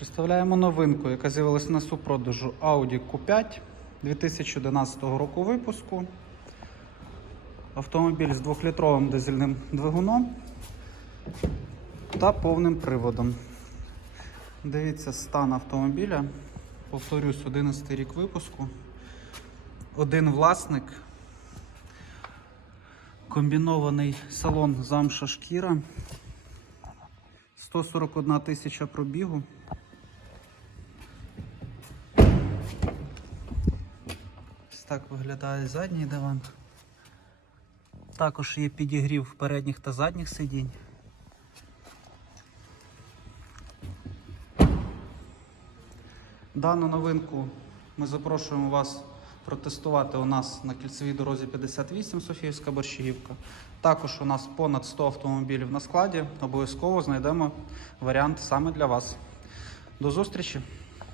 Представляємо новинку, яка з'явилася на супродажу Audi Q5 2011 року випуску. Автомобіль з 2-літровим дизельним двигуном та повним приводом. Дивіться стан автомобіля. Повторюсь, 11 рік випуску. Один власник. Комбінований салон замша шкіра. 141 тисяча пробігу. Так виглядає задній диван. Також є підігрів передніх та задніх сидінь. Дану новинку ми запрошуємо вас протестувати у нас на кільцевій дорозі 58 Софіївська Борщагівка. Також у нас понад 100 автомобілів на складі. Обов'язково знайдемо варіант саме для вас. До зустрічі!